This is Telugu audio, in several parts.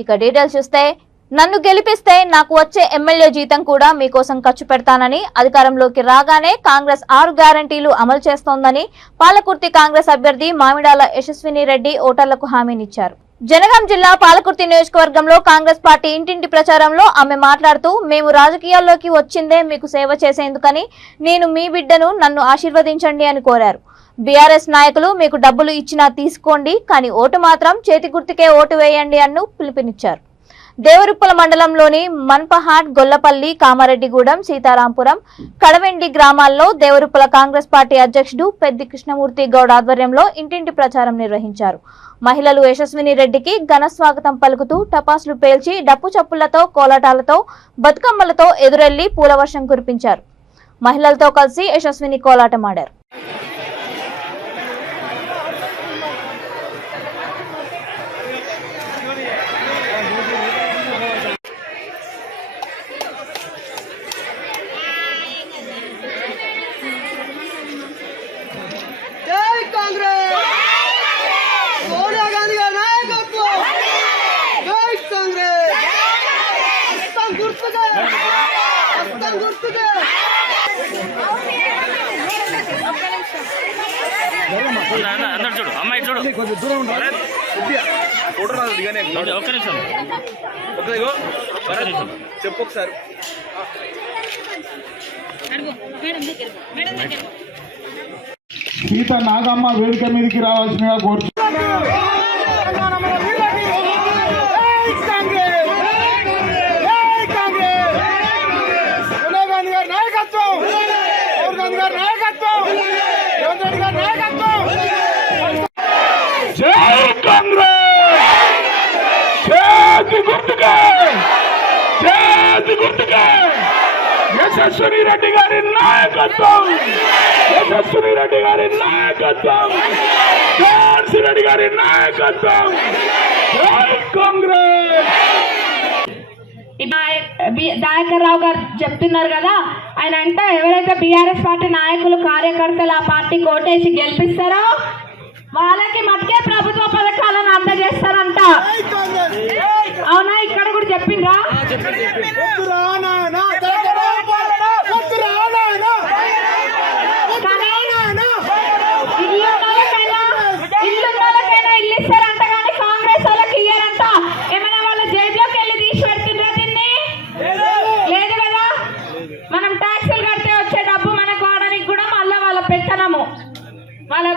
ఇక డీటెయిల్స్ చూస్తే నన్ను గెలిపిస్తే నాకు వచ్చే ఎమ్మెల్యే జీతం కూడా మీకోసం ఖర్చు పెడతానని, అధికారంలోకి రాగానే కాంగ్రెస్ 6 గ్యారంటీలు అమలు చేస్తోందని పాలకుర్తి కాంగ్రెస్ అభ్యర్థి మామిడాల యశస్విని రెడ్డి ఓటర్లకు హామీనిచ్చారు. జనగాం జిల్లా పాలకుర్తి నియోజకవర్గంలో కాంగ్రెస్ పార్టీ ఇంటింటి ప్రచారంలో ఆమె మాట్లాడుతూ, మేము రాజకీయాల్లోకి వచ్చిందే మీకు సేవ చేసేందుకని, నేను మీ బిడ్డను, నన్ను ఆశీర్వదించండి అని కోరారు. బీఆర్ఎస్ నాయకులు మీకు డబ్బులు ఇచ్చినా తీసుకోండి, కానీ ఓటు మాత్రం చేతి గుర్తుకే ఓటు వేయండి అను పిలుపునిచ్చారు. దేవరుప్పల మండలంలోని మన్పహాట్, గొల్లపల్లి, కామారెడ్డిగూడెం, సీతారాంపురం, కడవెండి గ్రామాల్లో దేవరుప్పల కాంగ్రెస్ పార్టీ అధ్యక్షుడు పెద్ది కృష్ణమూర్తి గౌడ్ ఆధ్వర్యంలో ఇంటింటి ప్రచారం నిర్వహించారు. మహిళలు యశస్విని రెడ్డికి ఘన స్వాగతం పలుకుతూ టపాసులు పేల్చి డప్పు చప్పులతో, కోలాటాలతో, బతుకమ్మలతో ఎదురెళ్లి పూలవర్షం కురిపించారు. మహిళలతో కలిసి యశస్విని కోలాటమాడారు. అందరు చూడు, అమ్మాయి చూడు, కొంచెం దూరం ఉండాలి. ఫోటో రాదు దిగానే. ఒక్క నిమిషం చెప్పు ఒకసారి. సీత నాగమ్మ వేదిక మీదకి రావాల్సిందిగా కోరుతున్నాను. జై కాంగ్రెస్, చేతి గుర్తుకే, చేతి గుర్తుకే యశస్విని రెడ్డి గారి నాయకత్వం, యశస్విని రెడ్డి గారి నాయకత్వం, ఝాన్సీ రెడ్డి గారి నాయకత్వం. జై కాంగ్రెస్. దయాకర్ రావు గారు చెప్తున్నారు కదా, ఆయన అంటే ఎవరైతే బీఆర్ఎస్ పార్టీ నాయకులు, కార్యకర్తలు ఆ పార్టీకి ఓటేసి గెలిపిస్తారో వాళ్ళకి మట్టుకే ప్రభుత్వ పథకాలను అందజేస్తారంట. అవునా? ఇక్కడ కూడా చెప్పిండ్రా? ఇల్లుకైనా ఇల్లు ఇస్తారంట, కానీ కాంగ్రెస్ వాళ్ళకి ఇయ్యారంట. ఏమైనా వాళ్ళ జేబులోకి వెళ్ళి తీసి పెడుతుండ్రా దీన్ని? లేదు కదా. మనం ట్యాక్సులు కడితే వచ్చే డబ్బు మనకు వాడడానికి కూడా మళ్ళీ వాళ్ళ పెత్తనము. వాళ్ళ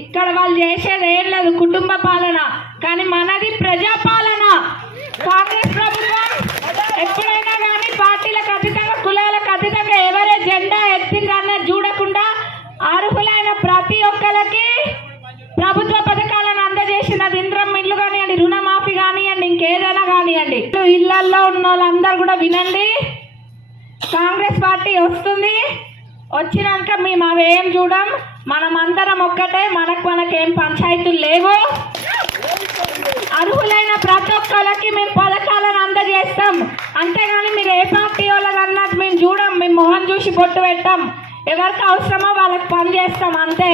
ఇక్కడ వాళ్ళు చేసేది ఏం లేదు, కుటుంబ పాలన, కానీ మనది ప్రజాపాలన. కాంగ్రెస్ ప్రభుత్వం ఎప్పుడైనా కానీ పార్టీలకు అతీతంగా, కులాలకు అతీతంగా ఎవరే జెండా ఎత్తిందన్నది చూడకుండా అర్హులైన ప్రతి ఒక్కరికి ప్రభుత్వ పథకాలను అందజేసినది. ఇంద్రమ్మ ఇల్లు కానివ్వండి, రుణమాఫీ కానివ్వండి, ఇంకేదైనా కానివ్వండి. ఇళ్లల్లో ఉన్న వాళ్ళందరూ కూడా వినండి, కాంగ్రెస్ పార్టీ వస్తుంది. వచ్చినాక మేము అవేం చూడం, మనమందరం ఒక్కటే, మనకేం పంచాయతీలు లేవు. అర్హులైన ప్రతి ఒక్కరికి మేము పథకాలను అందజేస్తాం. అంతేగాని మీరు ఏ పార్టీ వాళ్ళని అన్నట్టు మేము చూడం, మేము మొహం చూసి బొట్టు పెట్టాం. ఎవరికి అవసరమో వాళ్ళకి పని చేస్తాం అంతే.